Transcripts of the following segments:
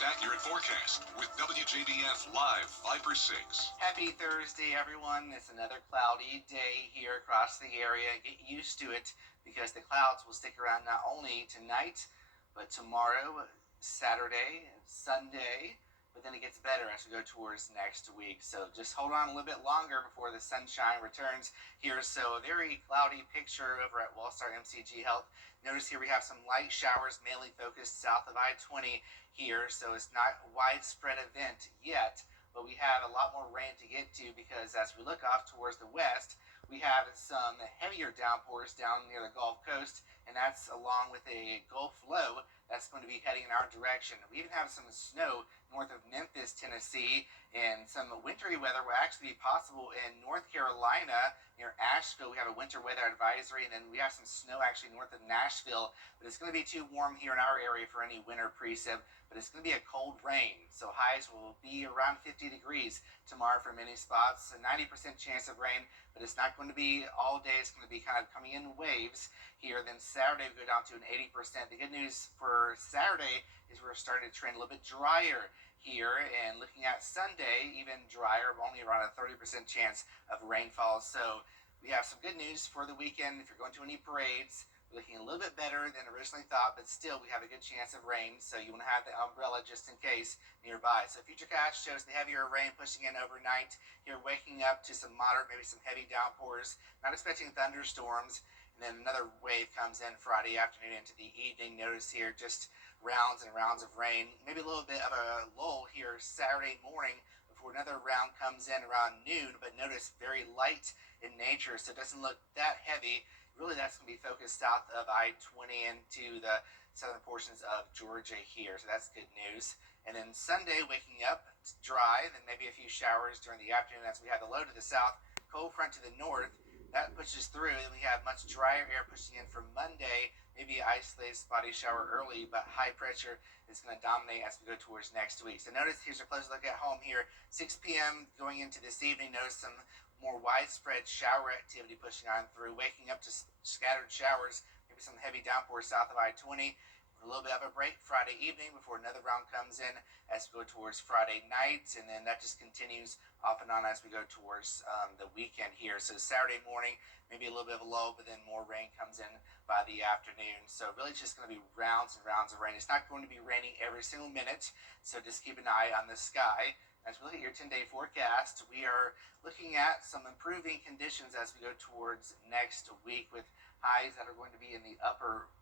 most accurate forecast with WJBF Live 5/6. Happy Thursday, everyone. It's another cloudy day here across the area. Get used to it because the clouds will stick around not only tonight, but tomorrow, Saturday, Sunday. But then it gets better as we go towards next week. So just hold on a little bit longer before the sunshine returns here. So a very cloudy picture over at Wellstar MCG Health. Notice here we have some light showers mainly focused south of I-20 here. So it's not a widespread event yet, but we have a lot more rain to get to because as we look off towards the west, we have some heavier downpours down near the Gulf Coast, and that's along with a Gulf low that's going to be heading in our direction. We even have some snow north of Memphis, Tennessee, and some wintry weather will actually be possible in North Carolina near Asheville. We have a winter weather advisory, and then we have some snow actually north of Nashville, but it's going to be too warm here in our area for any winter precip, but it's going to be a cold rain, so highs will be around 50 degrees tomorrow for many spots, a 90% chance of rain, but it's not going to be all day. It's going to be kind of coming in waves here. Then Saturday we go down to an 80%. The good news for Saturday is we're starting to trend a little bit drier here, and looking at Sunday, even drier, only around a 30% chance of rainfall. So we have some good news for the weekend. If you're going to any parades, we're looking a little bit better than originally thought, but still we have a good chance of rain, so you want to have the umbrella just in case nearby. So Futurecast shows the heavier rain pushing in overnight. You're waking up to some moderate, maybe some heavy downpours, not expecting thunderstorms. And then another wave comes in Friday afternoon into the evening. Notice here just rounds and rounds of rain. Maybe a little bit of a lull here Saturday morning before another round comes in around noon. But notice very light in nature, so it doesn't look that heavy. Really, that's going to be focused south of I-20 into the southern portions of Georgia here. So that's good news. And then Sunday, waking up dry, then maybe a few showers during the afternoon as we have the low to the south, cold front to the north. That pushes through, and we have much drier air pushing in for Monday, maybe an isolated spotty shower early, but high pressure is going to dominate as we go towards next week. So notice, here's a close look at home here, 6 p.m. going into this evening. Notice some more widespread shower activity pushing on through, waking up to scattered showers, maybe some heavy downpours south of I-20. A little bit of a break Friday evening before another round comes in as we go towards Friday night, and then that just continues off and on as we go towards the weekend here. So Saturday morning, maybe a little bit of a lull, but then more rain comes in by the afternoon. So really it's just going to be rounds and rounds of rain. It's not going to be raining every single minute, so just keep an eye on the sky. As we look at your 10-day forecast, we are looking at some improving conditions as we go towards next week with highs that are going to be in the upper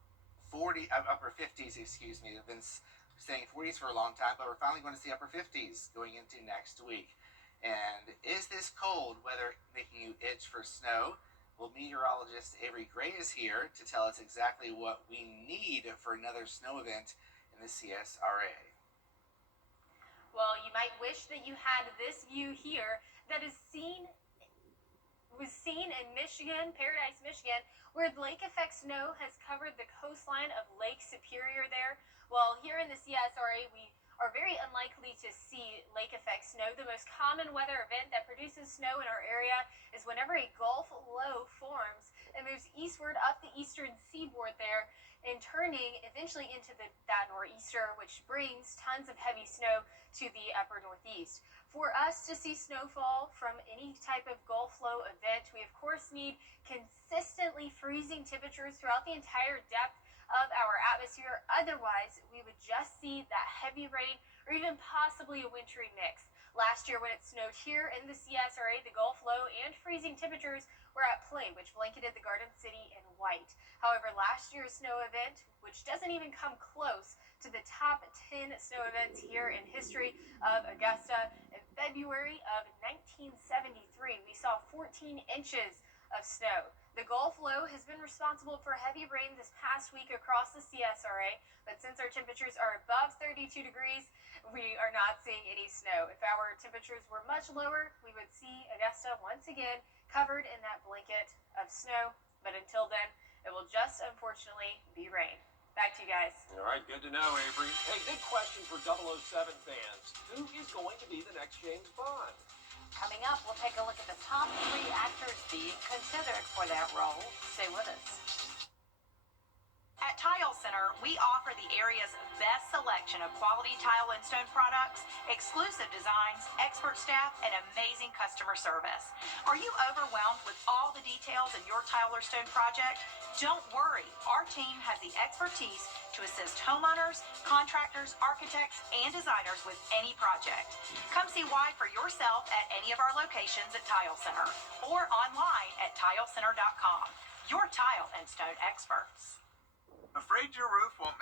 50s, excuse me. I've been saying 40s for a long time, but we're finally going to see upper 50s going into next week. And is this cold weather making you itch for snow? Well, meteorologist Avery Gray is here to tell us exactly what we need for another snow event in the CSRA. Well, you might wish that you had this view here that was seen in Michigan, Paradise, Michigan, where lake effect snow has covered the coastline of Lake Superior there. Well, here in the CSRA, we are very unlikely to see lake effect snow. The most common weather event that produces snow in our area is whenever a Gulf low forms and moves eastward up the eastern seaboard there and turning eventually into that nor'easter, which brings tons of heavy snow to the upper northeast. For us to see snowfall from any type of Gulf low event, we of course need consistently freezing temperatures throughout the entire depth of our atmosphere. Otherwise, we would just see that heavy rain or even possibly a wintry mix. Last year when it snowed here in the CSRA, the Gulf low and freezing temperatures were at play, which blanketed the Garden City in white. However, last year's snow event, which doesn't even come close to the top 10 snow events here in history of Augusta, in February of 1973, we saw 14 inches of snow. The Gulf low has been responsible for heavy rain this past week across the CSRA, but since our temperatures are above 32 degrees, we are not seeing any snow. If our temperatures were much lower, we would see Augusta once again covered in that blanket of snow, but until then, it will just unfortunately be rain. Back to you guys. All right, good to know, Avery. Hey, big question for 007 fans. Who is going to be the next James Bond? Coming up, we'll take a look at the top 3 actors being considered for that role. Stay with us. At Tile Center, we offer the area's best selection of quality tile and stone products, exclusive designs, expert staff, and amazing customer service. Are you overwhelmed with all the details in your tile or stone project? Don't worry, our team has the expertise to assist homeowners, contractors, architects, and designers with any project. Come see why for yourself at any of our locations at Tile Center or online at tilecenter.com. Your tile and stone experts. Afraid your roof won't make